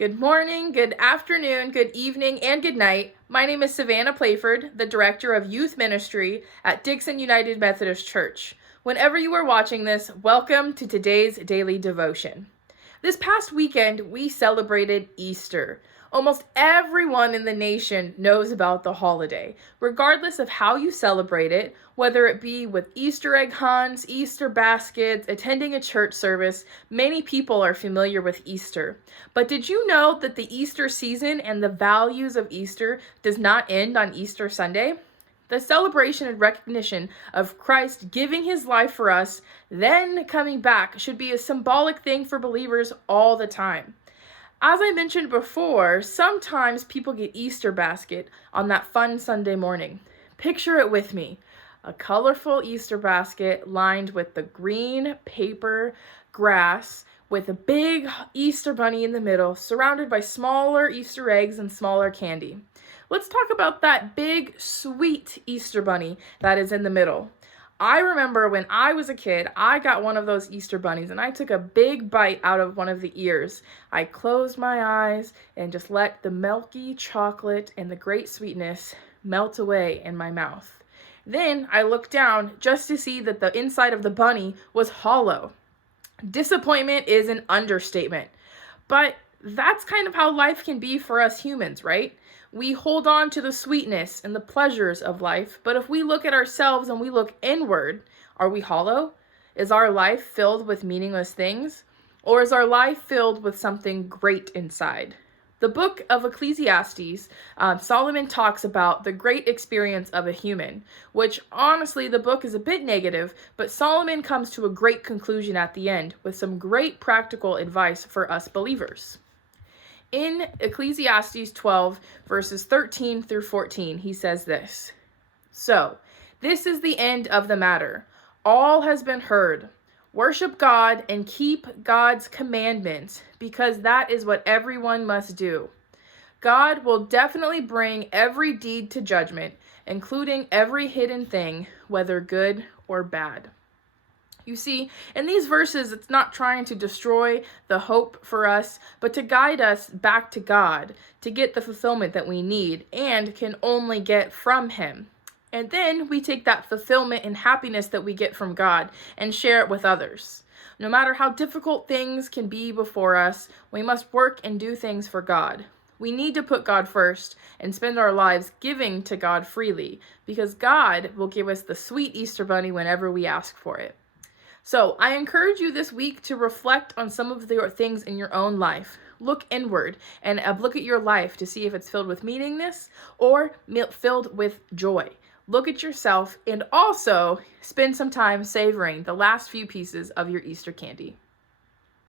Good morning, good afternoon, good evening, and good night. My name is Savannah Playford, the Director of Youth Ministry at Dixon United Methodist Church. Whenever you are watching this, welcome to today's daily devotion. This past weekend, we celebrated Easter. Almost everyone in the nation knows about the holiday, regardless of how you celebrate it, whether it be with Easter egg hunts, Easter baskets, attending a church service. Many people are familiar with Easter. But did you know that the Easter season and the values of Easter does not end on Easter Sunday? The celebration and recognition of Christ giving his life for us, then coming back, should be a symbolic thing for believers all the time. As I mentioned before, sometimes people get Easter basket on that fun Sunday morning. Picture it with me. A colorful Easter basket lined with the green paper grass with a big Easter bunny in the middle, surrounded by smaller Easter eggs and smaller candy. Let's talk about that big, sweet Easter bunny that is in the middle. I remember when I was a kid, I got one of those Easter bunnies and I took a big bite out of one of the ears. I closed my eyes and just let the milky chocolate and the great sweetness melt away in my mouth. Then I looked down just to see that the inside of the bunny was hollow. Disappointment is an understatement, but that's kind of how life can be for us humans, right? We hold on to the sweetness and the pleasures of life, but if we look at ourselves and we look inward, are we hollow? Is our life filled with meaningless things? Or is our life filled with something great inside? The book of Ecclesiastes, Solomon talks about the great experience of a human, which honestly the book is a bit negative, but Solomon comes to a great conclusion at the end with some great practical advice for us believers. In Ecclesiastes 12, verses 13 through 14, he says this: "So, this is the end of the matter. All has been heard. Worship God and keep God's commandments, because that is what everyone must do. God will definitely bring every deed to judgment, including every hidden thing, whether good or bad." You see, in these verses, it's not trying to destroy the hope for us, but to guide us back to God, to get the fulfillment that we need and can only get from him. And then we take that fulfillment and happiness that we get from God and share it with others. No matter how difficult things can be before us, we must work and do things for God. We need to put God first and spend our lives giving to God freely, because God will give us the sweet Easter bunny whenever we ask for it. So I encourage you this week to reflect on some of the things in your own life. Look inward and look at your life to see if it's filled with meaningless or filled with joy. Look at yourself and also spend some time savoring the last few pieces of your Easter candy.